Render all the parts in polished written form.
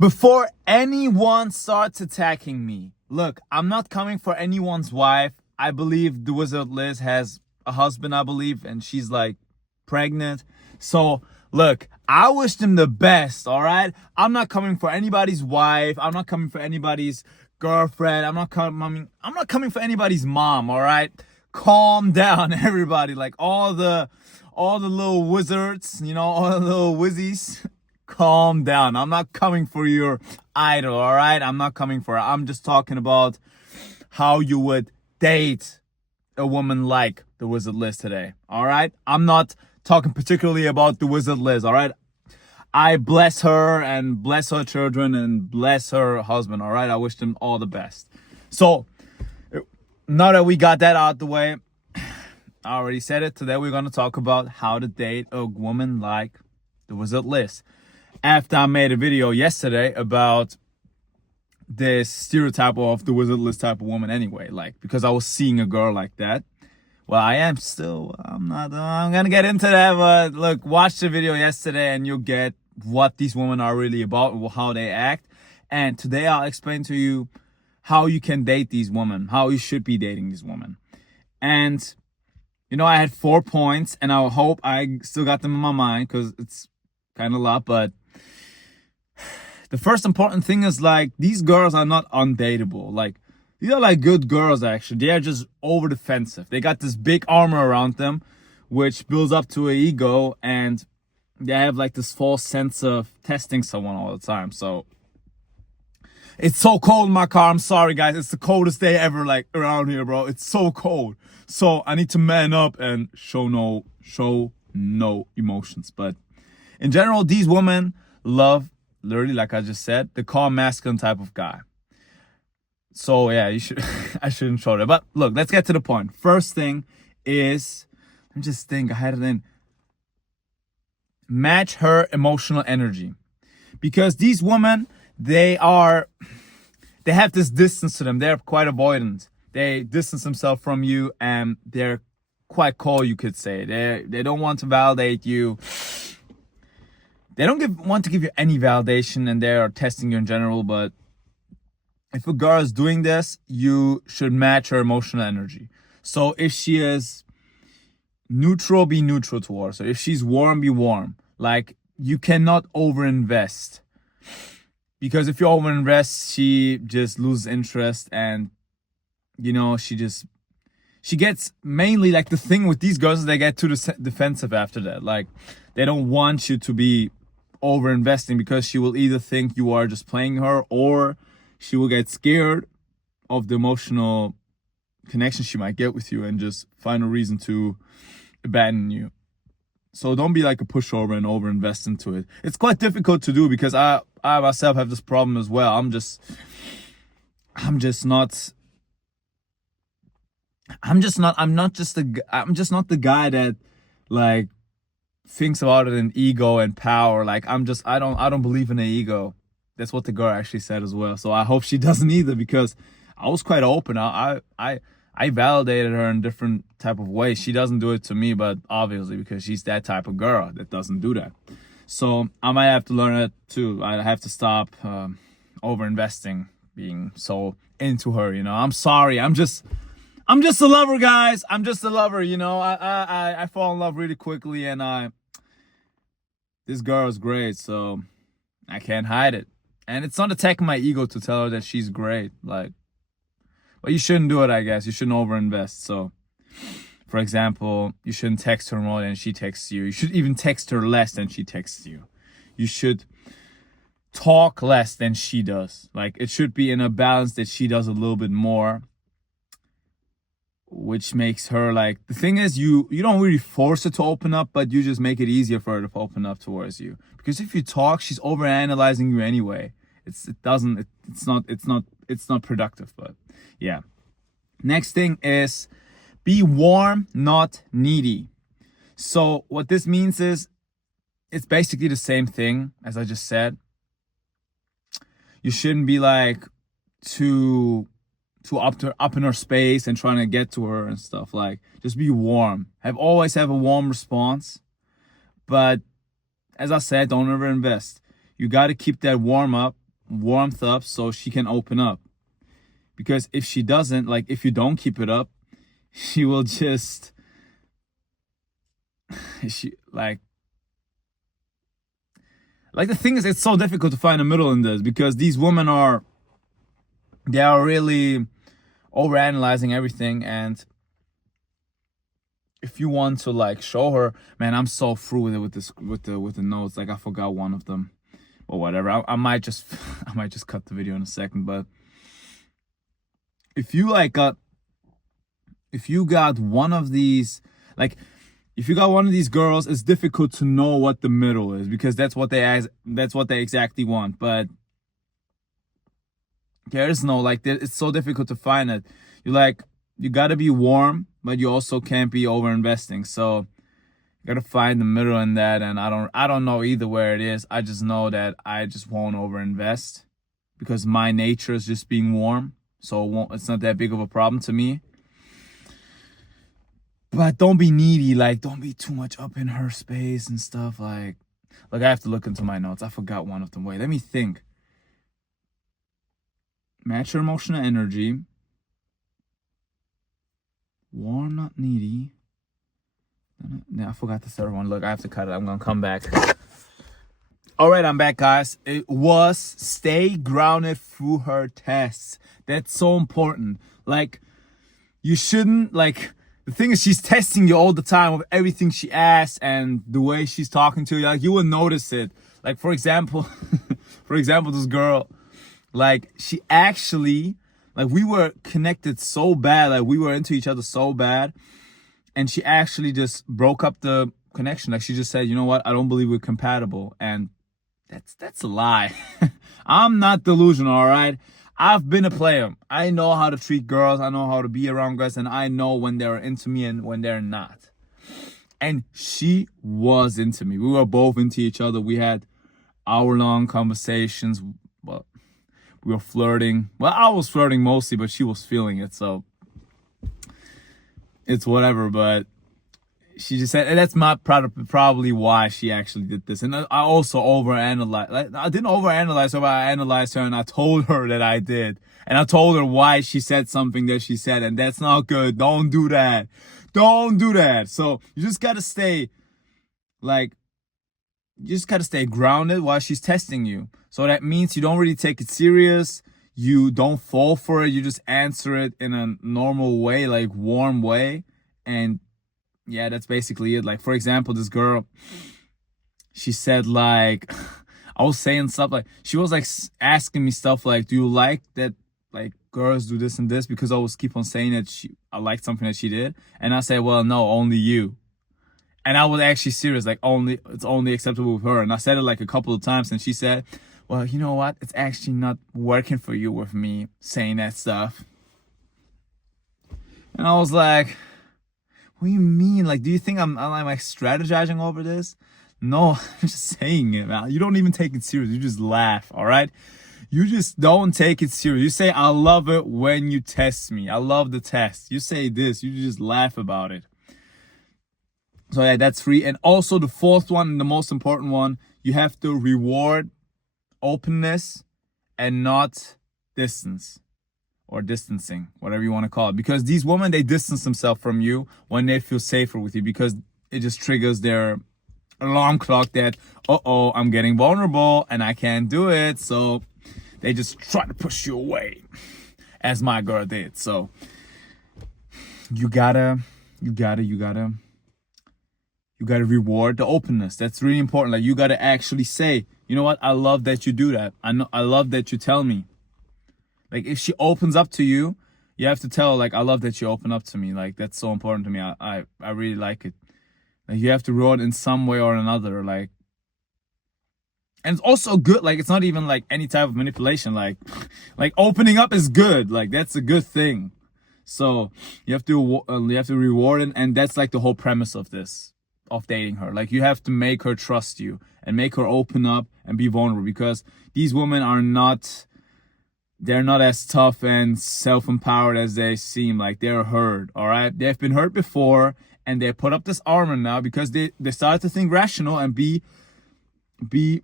Before anyone starts attacking me, look, I'm not coming for anyone's wife. I believe the Wizard Liz has a husband, I believe, and she's like pregnant. So look, I wish them the best, all right? I'm not coming for anybody's wife. I'm not coming for anybody's girlfriend. I'm not coming for anybody's mom, all right? Calm down, everybody. Like all the little wizards, all the little wizzies. Calm down. I'm not coming for your idol, all right? I'm not coming for it. I'm just talking about how you would date a woman like the Wizard Liz today, all right? I'm not talking particularly about the Wizard Liz, all right? I bless her and bless her children and bless her husband, all right? I wish them all the best. So, now that we got that out the way, I already said it. Today we're going to talk about how to date a woman like the Wizard Liz. After I made a video yesterday about this stereotype of the Wizard Liz type of woman anyway, like, because I was seeing a girl like that. Well, I'm going to get into that, but look, watch the video yesterday and you'll get what these women are really about and how they act. And today I'll explain to you how you can date these women, how you should be dating these women. And, I had 4 points and I hope I still got them in my mind because it's kind of a lot, but the first important thing is, like, these girls are not undateable. Like, these are like good girls, actually. They are just over defensive. They got this big armor around them, which builds up to an ego, and they have like this false sense of testing someone all the time. So it's so cold in my car. I'm sorry, guys. It's the coldest day ever, like, around here, bro. It's so cold. So I need to man up and show no emotions. But in general, these women love, literally, like I just said, the calm, masculine type of guy. So yeah, I shouldn't show that. But look, let's get to the point. First thing is, let me just think. I had it in. Match her emotional energy, because these women, they have this distance to them. They're quite avoidant. They distance themselves from you, and they're quite cold, you could say. They don't want to validate you. They don't want to give you any validation, and they are testing you in general. But if a girl is doing this, you should match her emotional energy. So if she is neutral, be neutral towards her. If she's warm, be warm. Like, you cannot overinvest, because if you overinvest, she just loses interest, and she gets, mainly, like, the thing with these girls is they get too defensive after that. Like, they don't want you to be over investing, because she will either think you are just playing her, or she will get scared of the emotional connection she might get with you and just find a reason to abandon you. So don't be like a pushover and over invest into it. It's quite difficult to do, because I myself have this problem as well. I'm just not the guy that, like, thinks about it in ego and power. Like, I don't believe in the ego. That's what the girl actually said as well. So I hope she doesn't either, because I was quite open. I validated her in different type of ways. She doesn't do it to me, but obviously, because she's that type of girl that doesn't do that. So I might have to learn it too. I have to stop over investing, being so into her. I'm sorry. I'm just a lover, guys. I'm just a lover. I fall in love really quickly, and this girl is great, so I can't hide it. And it's not attacking my ego to tell her that she's great. Like, but you shouldn't do it, I guess. You shouldn't overinvest. So, for example, you shouldn't text her more than she texts you. You should even text her less than she texts you. You should talk less than she does. Like, it should be in a balance that she does a little bit more, which makes her, like, the thing is, you don't really force her to open up, but you just make it easier for her to open up towards you. Because if you talk, she's overanalyzing you anyway. It's not productive. But yeah. Next thing is, be warm, not needy. So what this means is, it's basically the same thing as I just said. You shouldn't be like too up in her space and trying to get to her and stuff. Like, just be warm. Always have a warm response. But as I said, don't overinvest. You got to keep that warm up, warmth up so she can open up. Because if she doesn't, like if you don't keep it up, she will just she like the thing is, it's so difficult to find a middle in this, because these women are really overanalyzing everything. And if you want to like show her, man, I'm so through with it with the notes. Like I forgot one of them, or whatever. I might just cut the video in a second. But if you got one of these, like if you got one of these girls, it's difficult to know what the middle is, because that's what they exactly want. But there is no, like, it's so difficult to find it. You gotta be warm, but you also can't be over investing. So you gotta find the middle in that. And I don't know either where it is. I just know that I just won't over invest, because my nature is just being warm. So it's not that big of a problem to me. But don't be needy. Like, don't be too much up in her space and stuff. Like I have to look into my notes. I forgot one of them. Wait, let me think. Match your emotional energy. Warm, not needy. I forgot the third one. Look, I have to cut it. I'm gonna come back. All right, I'm back, guys. It was stay grounded through her tests. That's so important. Like, you shouldn't, like, the thing is, she's testing you all the time with everything she asks and the way she's talking to you. Like, you will notice it. Like, for example, this girl, like, she actually, like, we were connected so bad. Like, we were into each other so bad. And she actually just broke up the connection. Like, she just said, you know what? I don't believe we're compatible. And that's a lie. I'm not delusional, all right? I've been a player. I know how to treat girls. I know how to be around girls. And I know when they're into me and when they're not. And she was into me. We were both into each other. We had hour-long conversations. Well, we were flirting. Well, I was flirting mostly, but she was feeling it. So it's whatever. But she just said, and that's probably why she actually did this. And I also overanalyzed. Like, I didn't overanalyze her, but I analyzed her, and I told her that I did. And I told her why she said something that she said, and that's not good. Don't do that. Don't do that. So you just gotta stay, grounded while she's testing you. So that means you don't really take it serious. You don't fall for it. You just answer it in a normal way, like warm way. And yeah, that's basically it. Like, for example, this girl, she said, like, I was saying stuff like, she was like asking me stuff like, do you like that, like, girls do this and this? Because I was keep on saying that I liked something that she did. And I said, well, no, only you. And I was actually serious, like, it's only acceptable with her. And I said it like a couple of times, and she said, well, you know what? It's actually not working for you with me saying that stuff. And I was like, what do you mean? Like, do you think I'm like strategizing over this? No, I'm just saying it, man. You don't even take it serious. You just laugh, all right? You just don't take it serious. You say, I love it when you test me. I love the test. You say this. You just laugh about it. So yeah, that's 3. And also the 4th one, and the most important one, you have to reward openness and not distance. Or distancing, whatever you want to call it. Because these women, they distance themselves from you when they feel safer with you, because it just triggers their alarm clock that, uh-oh, I'm getting vulnerable and I can't do it. So they just try to push you away, as my girl did. So you gotta reward the openness. That's really important. Like, you gotta actually say, you know what? I love that you do that. I love that you tell me. Like, if she opens up to you, you have to tell her, like, I love that you open up to me. Like, that's so important to me. I really like it. Like, you have to reward in some way or another. Like, and it's also good. Like, it's not even like any type of manipulation. Like opening up is good. Like, that's a good thing. So you have to reward it. And that's like the whole premise of this, of dating her. Like, you have to make her trust you and make her open up and be vulnerable, because these women are not, they're not as tough and self-empowered as they seem. Like, they're hurt, all right? They've been hurt before, and they put up this armor now because they started to think rational and be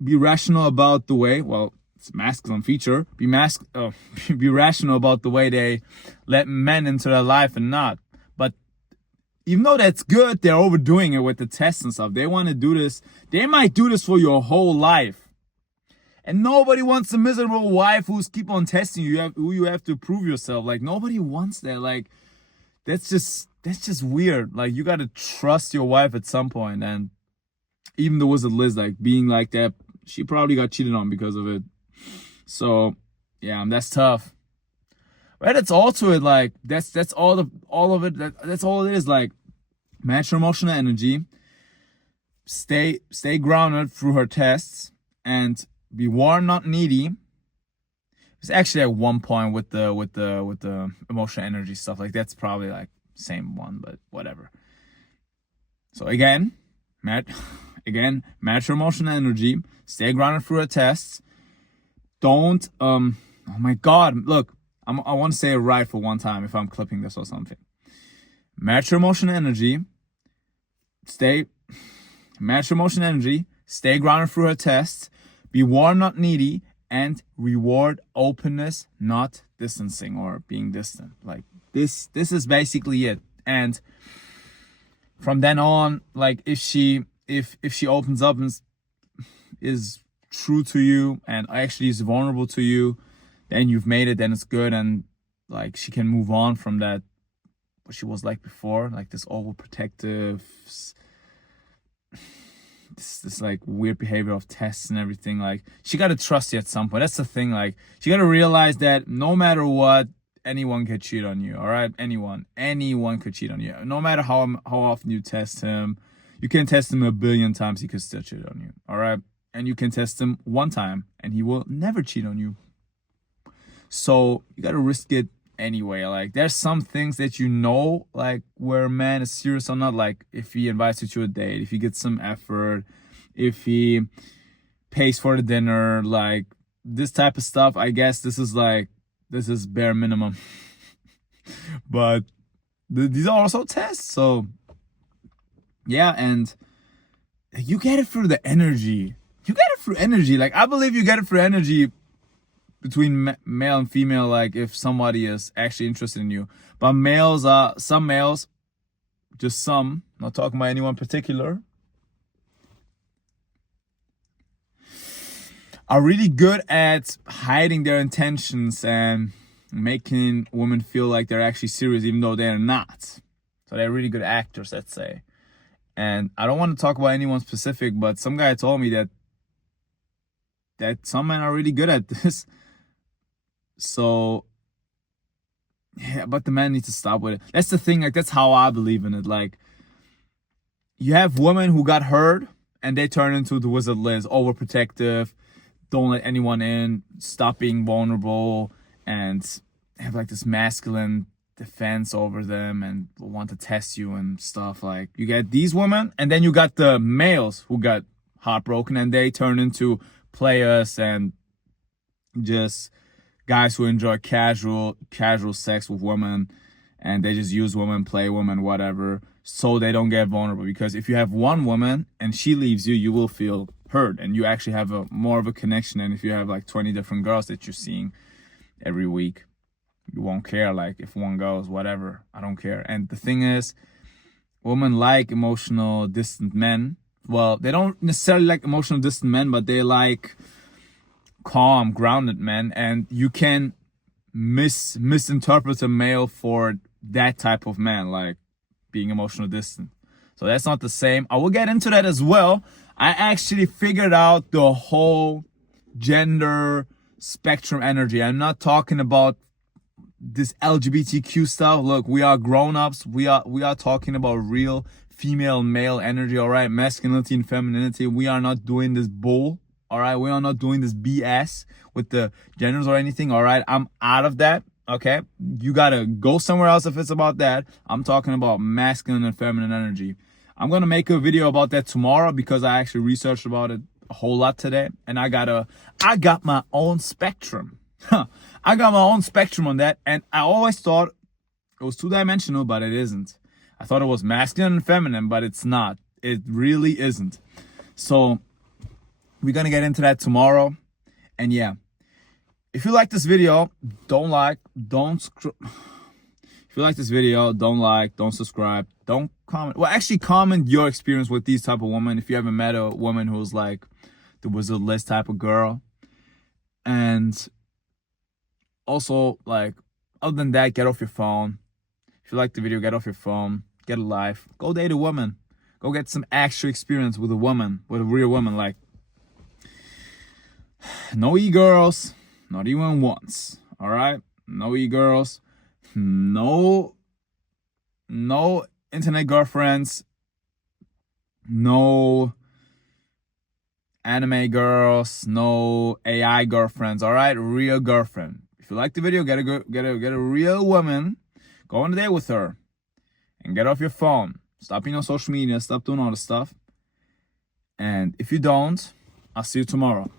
rational about the way, well, it's a masculine feature, be rational about the way they let men into their life and not. But even though that's good, they're overdoing it with the tests and stuff. They want to do this. They might do this for your whole life. And nobody wants a miserable wife who's keep on testing you, who you have to prove yourself. Like, nobody wants that. Like, that's just weird. Like, you got to trust your wife at some point. And even the Wizard Liz, like, being like that, she probably got cheated on because of it. So, yeah, that's tough. Right? That's all to it. Like, that's all of it. That's all it is. Like, match her emotional energy. Stay grounded through her tests, and be warm, not needy. It's actually at one point with the emotional energy stuff. Like, that's probably like same one, but whatever. So again, match her emotional energy. Stay grounded through her tests. Don't oh my God, look, I want to say it right for one time if I'm clipping this or something. Match your emotional energy. Match your emotional energy. Stay grounded through her tests. Be warm, not needy, and reward openness, not distancing or being distant. Like, this is basically it. And from then on, like, if she opens up and is true to you and actually is vulnerable to you, then you've made it, then it's good. And like, she can move on from that, what she was like before, like this overprotective, this like weird behavior of tests and everything. Like, she got to trust you at some point. That's the thing. Like, she got to realize that no matter what, anyone could cheat on you. All right, anyone could cheat on you. No matter how often you test him, you can test him 1 billion times, he could still cheat on you. All right, and you can test him 1 time, and he will never cheat on you. So you got to risk it anyway. Like, there's some things that you know, like, where a man is serious or not. Like, if he invites you to a date, if he gets some effort, if he pays for the dinner, like, this type of stuff. I guess this is bare minimum. But these are also tests. So yeah, and you get it through the energy. Like, I believe you get it through energy between male and female, like, if somebody is actually interested in you. But some males, just some, not talking about anyone particular, are really good at hiding their intentions and making women feel like they're actually serious, even though they're not. So they're really good actors, let's say. And I don't want to talk about anyone specific, but some guy told me that some men are really good at this. So yeah, but the man needs to stop with it. That's the thing. Like, that's how I believe in it. Like, you have women who got hurt and they turn into the Wizard Liz, overprotective, don't let anyone in, stop being vulnerable, and have like this masculine defense over them and want to test you and stuff. Like, you get these women, and then you got the males who got heartbroken and they turn into players and just guys who enjoy casual sex with women, and they just use women, play women, whatever, so they don't get vulnerable. Because if you have one woman and she leaves you, you will feel hurt, and you actually have more of a connection. And if you have like 20 different girls that you're seeing every week, you won't care. Like, if one goes, whatever, I don't care. And the thing is, women like emotional distant men. Well, they don't necessarily like emotional distant men, but they like calm, grounded men. And you can misinterpret a male for that type of man, like being emotional distant. So that's not the same. I will get into that as well. I actually figured out the whole gender spectrum energy. I'm not talking about this LGBTQ stuff. Look, we are grown-ups. We are talking about real female male energy, all right? Masculinity and femininity. We are not doing this bull, all right? We are not doing this BS with the genders or anything, all right? I'm out of that, okay? You gotta go somewhere else if it's about that. I'm talking about masculine and feminine energy. I'm gonna make a video about that tomorrow because I actually researched about it a whole lot today, and I got my own spectrum. I got my own spectrum on that, and I always thought it was 2-dimensional, but it isn't. I thought it was masculine and feminine, but it's not. It really isn't. So we're gonna get into that tomorrow, and yeah, If you like this video, don't like, don't if you like this video, don't like, don't subscribe, don't comment. Well, actually comment your experience with these type of women. If you ever met a woman who's like the Wizard Liz type of girl. And also, like, other than that, get off your phone. If you like the video, get off your phone, get a life, go date a woman, go get some actual experience with a woman, with a real woman. Like, no e-girls, not even once. All right, no e-girls, no internet girlfriends, no anime girls, no AI girlfriends. All right, real girlfriend. If you like the video, get a real woman. Go on a date with her and get off your phone. Stop being on social media. Stop doing all this stuff. And if you don't, I'll see you tomorrow.